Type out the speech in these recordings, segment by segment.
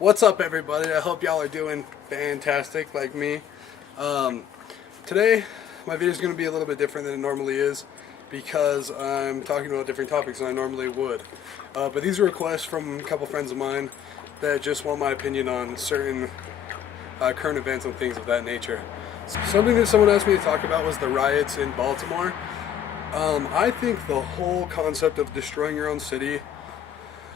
What's up, everybody? I hope y'all are doing fantastic like me. Today, my video is going to be a little bit different than it normally is because I'm talking about different topics than I normally would. But these are requests from a couple friends of mine that just want my opinion on certain current events and things of that nature. Something that someone asked me to talk about was the riots in Baltimore. I think the whole concept of destroying your own city,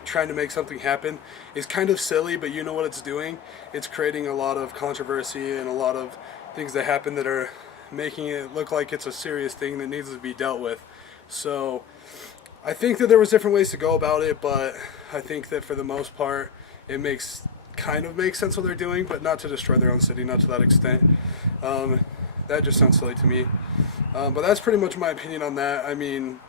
trying to make something happen, is kind of silly, but you know what it's doing? It's creating a lot of controversy and a lot of things that happen that are making it look like it's a serious thing that needs to be dealt with. So I think that there was different ways to go about it, but I think that for the most part it kind of makes sense what they're doing, but not to destroy their own city, not to that extent. That just sounds silly to me. But that's pretty much my opinion on that. I mean,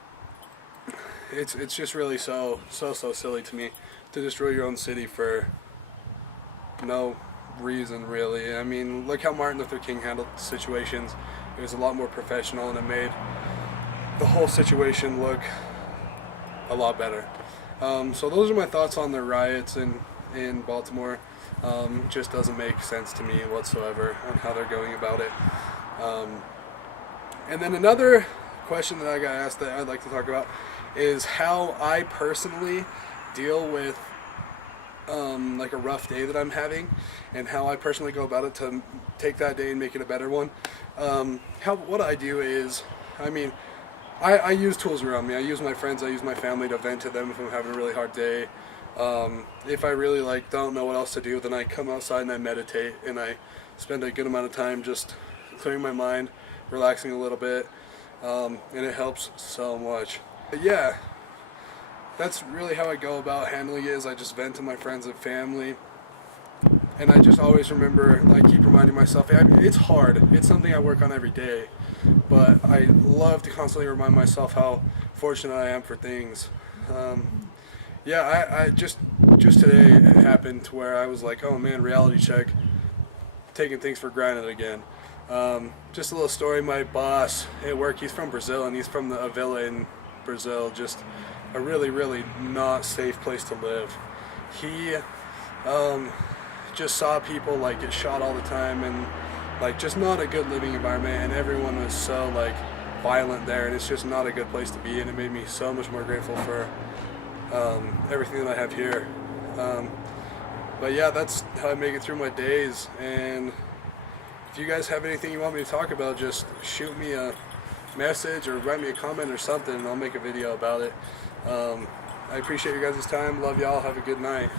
it's just really so silly to me to destroy your own city for no reason, really. I mean, look how Martin Luther King handled situations. It was a lot more professional, and it made the whole situation look a lot better. So those are my thoughts on the riots in Baltimore. Just doesn't make sense to me whatsoever on how they're going about it. And then another question that I got asked that I'd like to talk about is how I personally deal with like a rough day that I'm having, and how I personally go about it to take that day and make it a better one. What I do is, I mean, I use tools around me. I use my friends, I use my family to vent to them if I'm having a really hard day. If I really don't know what else to do, then I come outside and I meditate, and I spend a good amount of time just clearing my mind, relaxing a little bit, and it helps so much. But yeah, that's really how I go about handling it, is I just vent to my friends and family, and I just always remember, keep reminding myself, it's hard, it's something I work on every day, but I love to constantly remind myself how fortunate I am for things. I just today it happened to where I was like, oh man, reality check, taking things for granted again. Just a little story. My boss at work, he's from Brazil, and he's from a villa in Brazil, just a really not safe place to live. He just saw people get shot all the time, and just not a good living environment, and everyone was so violent there, and it's just not a good place to be, and it made me so much more grateful for everything that I have here. But yeah, that's how I make it through my days. And if you guys have anything you want me to talk about, just shoot me a message or write me a comment or something, and I'll make a video about it. I appreciate you guys' time. Love y'all. Have a good night.